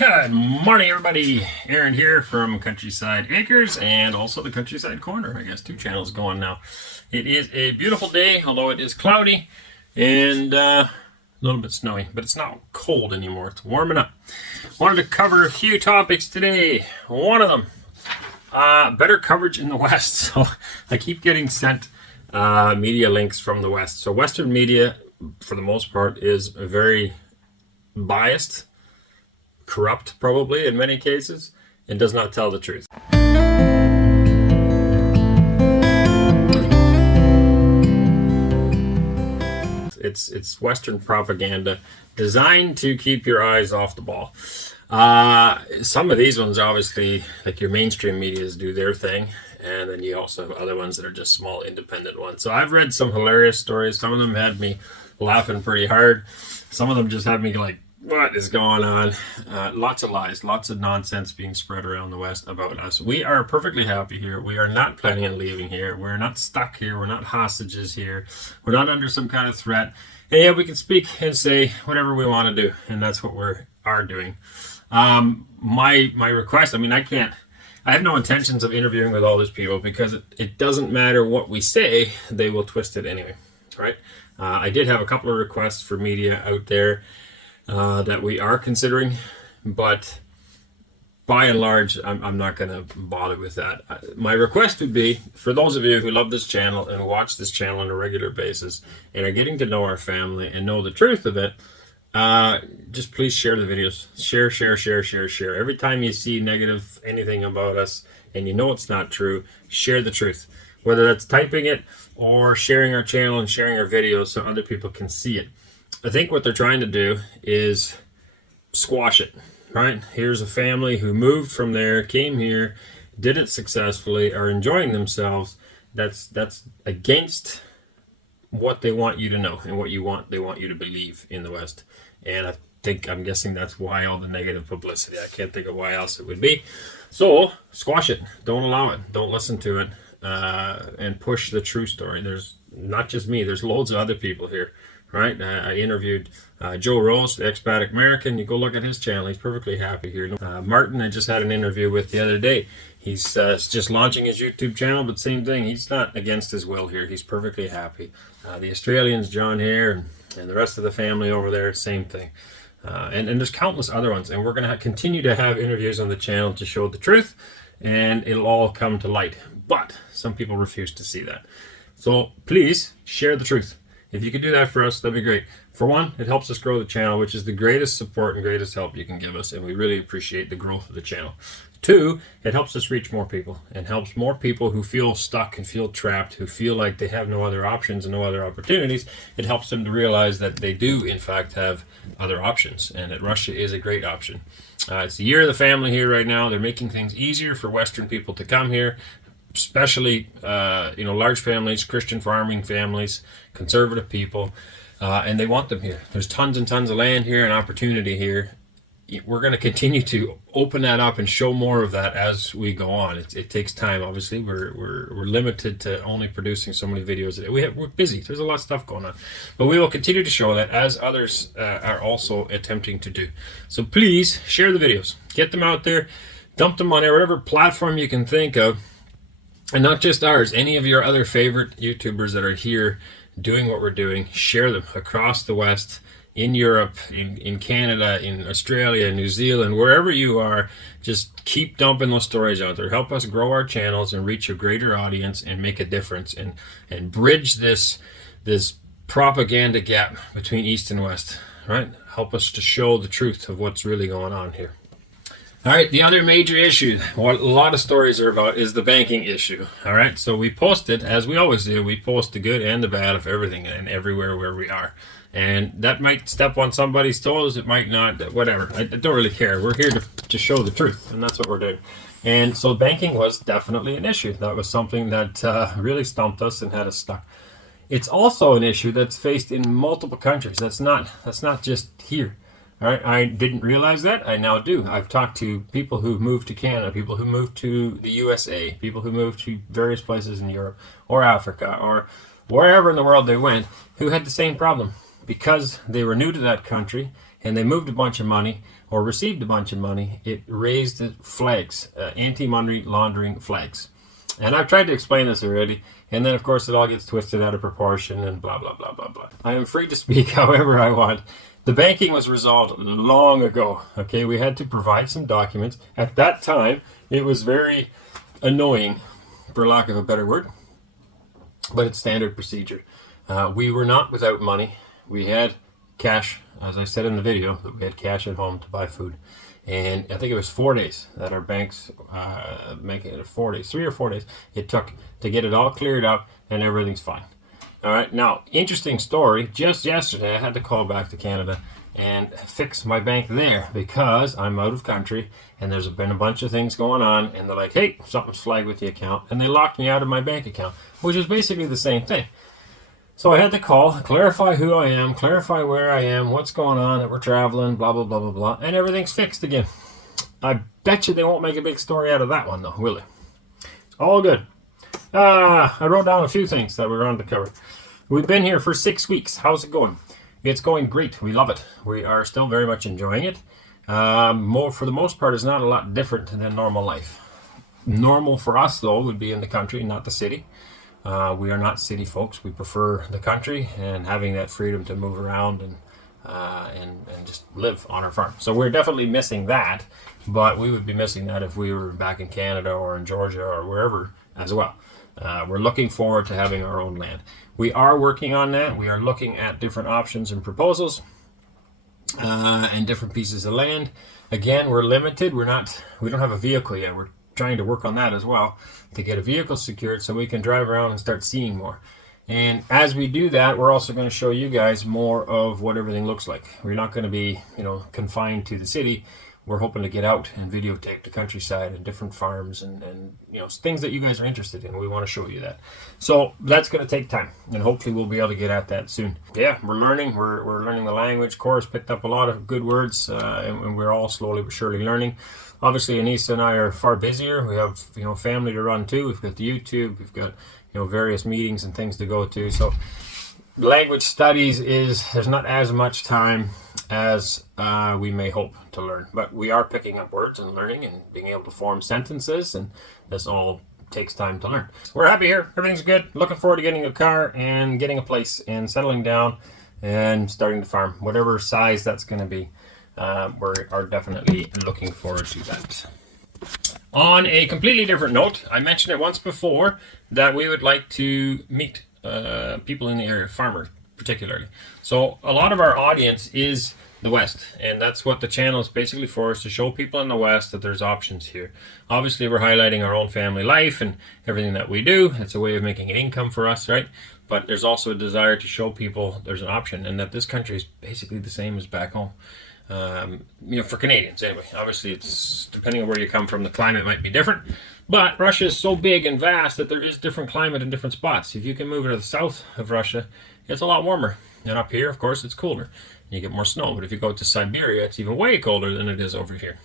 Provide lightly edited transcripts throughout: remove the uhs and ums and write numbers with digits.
Good morning, everybody. Arend here from Countryside Acres and also the Countryside Corner. I guess two channels going now. It is a beautiful day, although it is cloudy and a little bit snowy, but it's not cold anymore. It's warming up. Wanted to cover a few topics today. One of them, better coverage in the West. So I keep getting sent media links from the West. So Western media, for the most part, is very biased, corrupt probably in many cases, and does not tell the truth. It's Western propaganda designed to keep your eyes off the ball. Some of these ones, obviously, like your mainstream medias, do their thing, and then you also have other ones that are just small independent ones. So I've read some hilarious stories. Some of them had me laughing pretty hard. Some of them just had me like, what is going on? Lots of lies, lots of nonsense being spread around the West about us. We are perfectly happy here. We are not planning on leaving here. We're not stuck here. We're not hostages here. We're not under some kind of threat. And yeah, we can speak and say whatever we want to do, and that's what we are doing. My request, I have no intentions of interviewing with all these people because it doesn't matter what we say, they will twist it anyway, right? I did have a couple of requests for media out there that we are considering, but by and large, I'm not going to bother with that. My request would be, for those of you who love this channel and watch this channel on a regular basis and are getting to know our family and know the truth of it, just please share the videos. Share. Every time you see negative anything about us and you know it's not true, share the truth. Whether that's typing it or sharing our channel and sharing our videos so other people can see it. I think what they're trying to do is squash it, right? Here's a family who moved from there, came here, did it successfully, are enjoying themselves. That's against what they want you to know and what they want you to believe in the West. And I'm guessing that's why all the negative publicity. I can't think of why else it would be. So squash it. Don't allow it. Don't listen to it. And push the true story. There's not just me. There's loads of other people here. Right, I interviewed Joe Rose, the expat American. You go look at his channel; he's perfectly happy here. Martin, I just had an interview with the other day. He's just launching his YouTube channel, but same thing. He's not against his will here. He's perfectly happy. The Australians, John Hare, and the rest of the family over there, same thing. And there's countless other ones, and we're going to continue to have interviews on the channel to show the truth, and it'll all come to light. But some people refuse to see that. So please share the truth. If you could do that for us, that'd be great. For one, it helps us grow the channel, which is the greatest support and greatest help you can give us, and we really appreciate the growth of the channel. Two, it helps us reach more people and helps more people who feel stuck and feel trapped, who feel like they have no other options and no other opportunities. It helps them to realize that they do, in fact, have other options, and that Russia is a great option. It's the year of the family here right now. They're making things easier for Western people to come here, especially large families, Christian farming families, conservative people, and they want them here. There's tons and tons of land here and opportunity here. We're going to continue to open that up and show more of that as we go on. It takes time. Obviously, we're limited to only producing so many videos a day. We're busy. There's a lot of stuff going on, but we will continue to show that as others are also attempting to do. So please share the videos, get them out there, dump them on whatever platform you can think of. And not just ours, any of your other favorite YouTubers that are here doing what we're doing, share them across the West, in Europe, in Canada, in Australia, New Zealand, wherever you are. Just keep dumping those stories out there. Help us grow our channels and reach a greater audience and make a difference and bridge this propaganda gap between East and West, right? Help us to show the truth of what's really going on here. All right, the other major issue, what a lot of stories are about, is the banking issue. All right, so we posted, as we always do, we post the good and the bad of everything and everywhere where we are. And that might step on somebody's toes, it might not, whatever. I don't really care. We're here to show the truth, and that's what we're doing. And so banking was definitely an issue. That was something that really stumped us and had us stuck. It's also an issue that's faced in multiple countries. That's not just here. All right, I didn't realize that. I now do. I've talked to people who moved to Canada, people who moved to the USA, people who moved to various places in Europe or Africa or wherever in the world they went, who had the same problem because they were new to that country and they moved a bunch of money or received a bunch of money, it raised flags, anti-money laundering flags. And I've tried to explain this already, and then of course it all gets twisted out of proportion and blah, blah, blah, blah, blah. I am free to speak however I want. The banking was resolved long ago, okay? We had to provide some documents. At that time, it was very annoying, for lack of a better word, but it's standard procedure. We were not without money. We had cash, as I said in the video, that we had cash at home to buy food. And I think it was 4 days that our banks, make it 4 days, 3 or 4 days, it took to get it all cleared up, and everything's fine. All right, now, interesting story. Just yesterday, I had to call back to Canada and fix my bank there because I'm out of country and there's been a bunch of things going on, and they're like, hey, something's flagged with the account, and they locked me out of my bank account, which is basically the same thing. So I had to call, clarify who I am, clarify where I am, what's going on, that we're traveling, blah, blah, blah, blah, blah, and everything's fixed again. I bet you they won't make a big story out of that one, though, will they? It's all good. I wrote down a few things that we're on to cover. We've been here for 6 weeks. How's it going? It's going great. We love it. We are still very much enjoying it. For the most part, it's not a lot different than normal life. Normal for us, though, would be in the country, not the city. We are not city folks. We prefer the country and having that freedom to move around and just live on our farm. So we're definitely missing that, but we would be missing that if we were back in Canada or in Georgia or wherever as well. We're looking forward to having our own land. We are working on that. We are looking at different options and proposals and different pieces of land. Again, we're limited. We don't have a vehicle yet. We're trying to work on that as well to get a vehicle secured so we can drive around and start seeing more. And as we do that, we're also going to show you guys more of what everything looks like. We're not going to be, confined to the city. We're hoping to get out and videotape the countryside and different farms and things that you guys are interested in. We want to show you that. So that's going to take time, and hopefully we'll be able to get at that soon. Yeah, we're learning. We're learning the language. Cora's picked up a lot of good words, and we're all slowly but surely learning. Obviously, Anneesa and I are far busier. We have family to run too. We've got the YouTube. We've got various meetings and things to go to. So language studies there's not as much time as we may hope to learn, but we are picking up words and learning and being able to form sentences, and this all takes time to learn. We're happy here. Everything's good. Looking forward to getting a car and getting a place and settling down and starting to farm, whatever size that's going to be. We are definitely looking forward to that. On a completely different note, I mentioned it once before that we would like to meet people in the area, farmers particularly. So a lot of our audience is the West, and that's what the channel is basically for, is to show people in the West that there's options here. Obviously, we're highlighting our own family life and everything that we do. It's a way of making an income for us, right? But there's also a desire to show people there's an option, and that this country is basically the same as back home. For Canadians anyway. Obviously, it's depending on where you come from, the climate might be different, but Russia is so big and vast that there is different climate in different spots. If you can move to the south of Russia, it's a lot warmer, and up here, of course, it's cooler. You get more snow, but if you go to Siberia, it's even way colder than it is over here.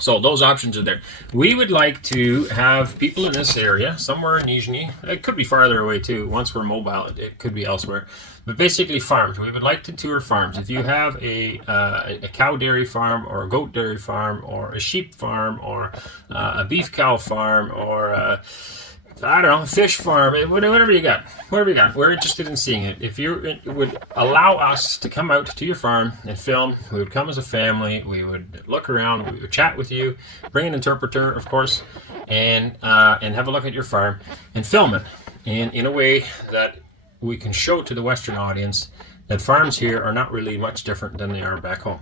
So those options are there. We would like to have people in this area, somewhere in Nizhny. It could be farther away too. Once we're mobile, it could be elsewhere. But basically farms. We would like to tour farms. If you have a cow dairy farm, or a goat dairy farm, or a sheep farm, or a beef cow farm, or a fish farm, whatever you got. We're interested in seeing it. If you would allow us to come out to your farm and film, we would come as a family, we would look around, we would chat with you, bring an interpreter, of course, and have a look at your farm and film it. And in a way that we can show to the Western audience that farms here are not really much different than they are back home,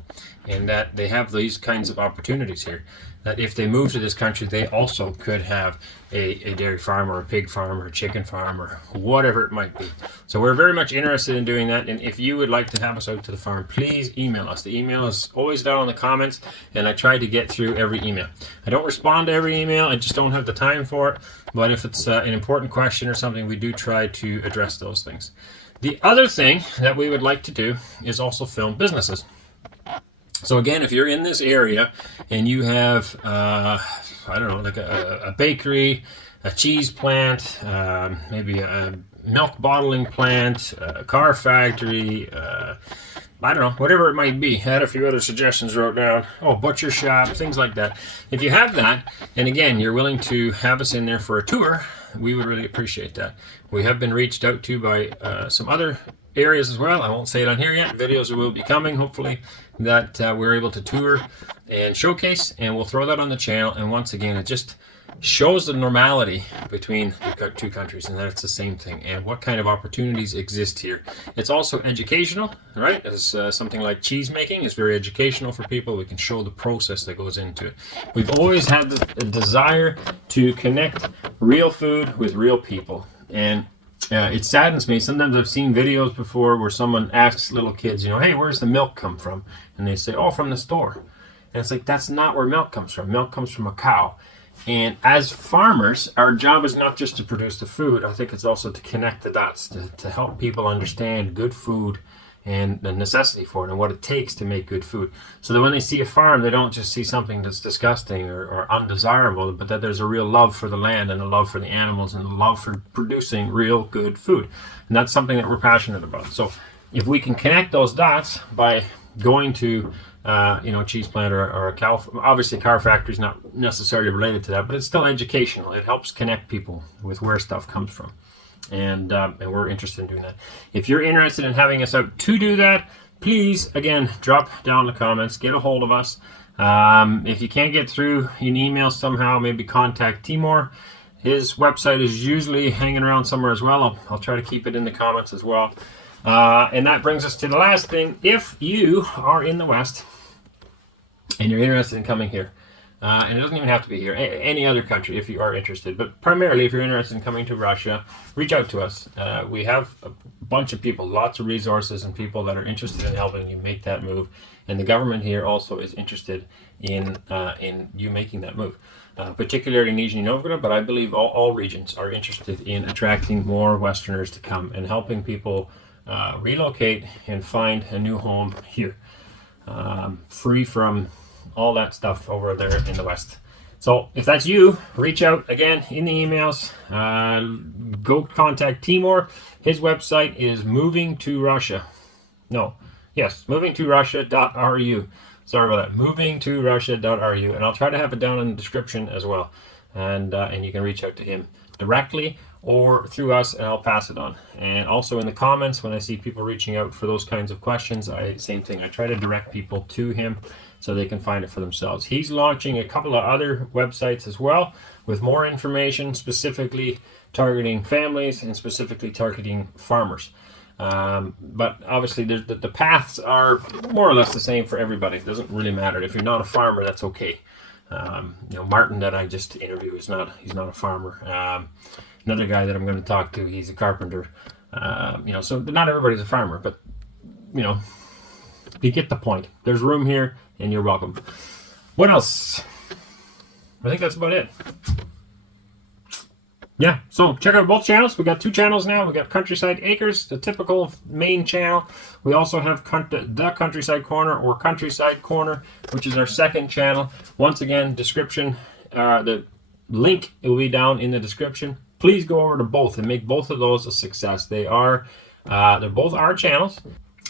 and that they have these kinds of opportunities here, that if they move to this country, they also could have a dairy farm, or a pig farm, or a chicken farm, or whatever it might be. So we're very much interested in doing that, and if you would like to have us out to the farm, please email us. The email is always down in the comments, and I try to get through every email. I don't respond to every email, I just don't have the time for it, but if it's an important question or something, we do try to address those things. The other thing that we would like to do is also film businesses. So again, if you're in this area and you have, like a bakery, a cheese plant, maybe a milk bottling plant, a car factory, I don't know, whatever it might be. I had a few other suggestions wrote down. Oh, butcher shop, things like that. If you have that, and again, you're willing to have us in there for a tour, we would really appreciate that. We have been reached out to by some other areas as well. I won't say it on here yet. Videos will be coming, hopefully, that we're able to tour and showcase, and we'll throw that on the channel. And once again, it just shows the normality between the two countries, and that's the same thing, and what kind of opportunities exist here. It's also educational, right? As something like cheese making is very educational for people. We can show the process that goes into it. We've always had the desire to connect real food with real people, and it saddens me. Sometimes I've seen videos before where someone asks little kids, hey, where's the milk come from? And they say, oh, from the store. And it's like, that's not where milk comes from. Milk comes from a cow. And as farmers, our job is not just to produce the food. I think it's also to connect the dots, to help people understand good food and the necessity for it and what it takes to make good food. So that when they see a farm, they don't just see something that's disgusting or undesirable, but that there's a real love for the land and a love for the animals and a love for producing real good food. And that's something that we're passionate about. So if we can connect those dots by going to cheese plant or a cow. Obviously, car factory is not necessarily related to that, but it's still educational. It helps connect people with where stuff comes from, and we're interested in doing that. If you're interested in having us out to do that, please again drop down in the comments, get a hold of us. If you can't get through an email somehow, maybe contact Timur. His website is usually hanging around somewhere as well. I'll try to keep it in the comments as well. And that brings us to the last thing. If you are in the West and you're interested in coming here, and it doesn't even have to be here, any other country if you are interested, but primarily if you're interested in coming to Russia, reach out to us. We have a bunch of people, lots of resources and people that are interested in helping you make that move. And the government here also is interested in you making that move. Particularly Nizhny Novgorod, but I believe all regions are interested in attracting more Westerners to come and helping people relocate and find a new home here, free from all that stuff over there in the West. So if that's you, reach out again in the emails. Go contact Timur. His website is movingtorussia.ru. Sorry about that. movingtorussia.ru, and I'll try to have it down in the description as well. And you can reach out to him directly or through us, and I'll pass it on. And also in the comments, when I see people reaching out for those kinds of questions, same thing. I try to direct people to him so they can find it for themselves. He's launching a couple of other websites as well with more information, specifically targeting families and specifically targeting farmers. But obviously the paths are more or less the same for everybody. It doesn't really matter. If you're not a farmer, that's okay. Martin that I just interviewed he's not a farmer. Another guy that I'm going to talk to, he's a carpenter. So not everybody's a farmer, but you get the point. There's room here, and you're welcome. What else? I think that's about it. Yeah, so check out both channels. We got two channels now. We got Countryside Acres, the typical main channel. We also have the Countryside Corner or Countryside Corner, which is our second channel. Once again, description, the link will be down in the description. Please go over to both and make both of those a success. They're both our channels.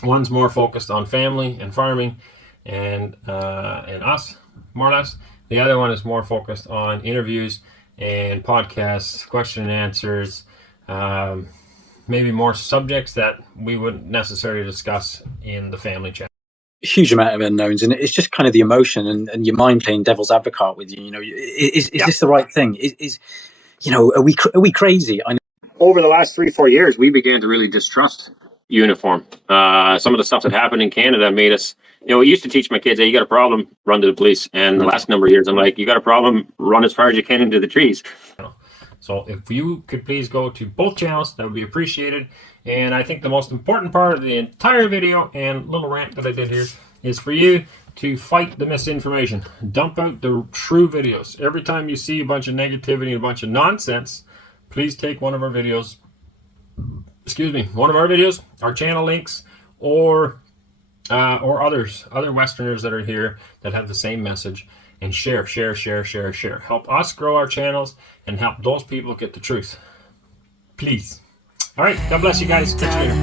One's more focused on family and farming and us, more or less. The other one is more focused on interviews and podcasts, question and answers, maybe more subjects that we wouldn't necessarily discuss in the family channel. Huge amount of unknowns, and it's just kind of the emotion and your mind playing devil's advocate with you. Is this the right thing? Are we crazy? I know. Over the last 3-4 years, we began to really distrust uniform. Some of the stuff that happened in Canada made us. We used to teach my kids, hey, you got a problem, run to the police. And the last number of years, I'm like, you got a problem, run as far as you can into the trees. So if you could please go to both channels, that would be appreciated. And I think the most important part of the entire video and little rant that I did here is for you to fight the misinformation. Dump out the true videos. Every time you see a bunch of negativity and a bunch of nonsense, please take one of our videos, our channel links, or other Westerners that are here that have the same message, and share. Help us grow our channels and help those people get the truth. Please. All right. God bless you guys. Catch you later.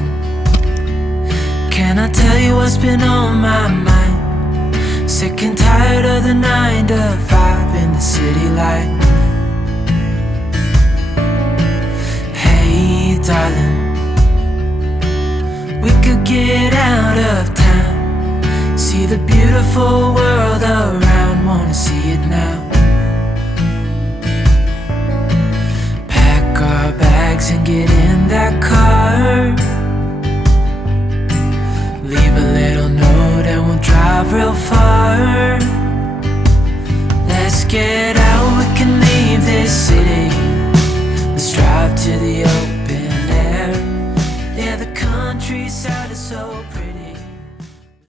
Can I tell you what's been on my mind? Sick and tired of the 9 to 5 in the city life. Hey darling, we could get out of town, see the beautiful world around, wanna see it now. Pack our bags and get in that car, leave a little note and we'll drive real far. Let's get out, we can leave this city. Let's drive to the ocean.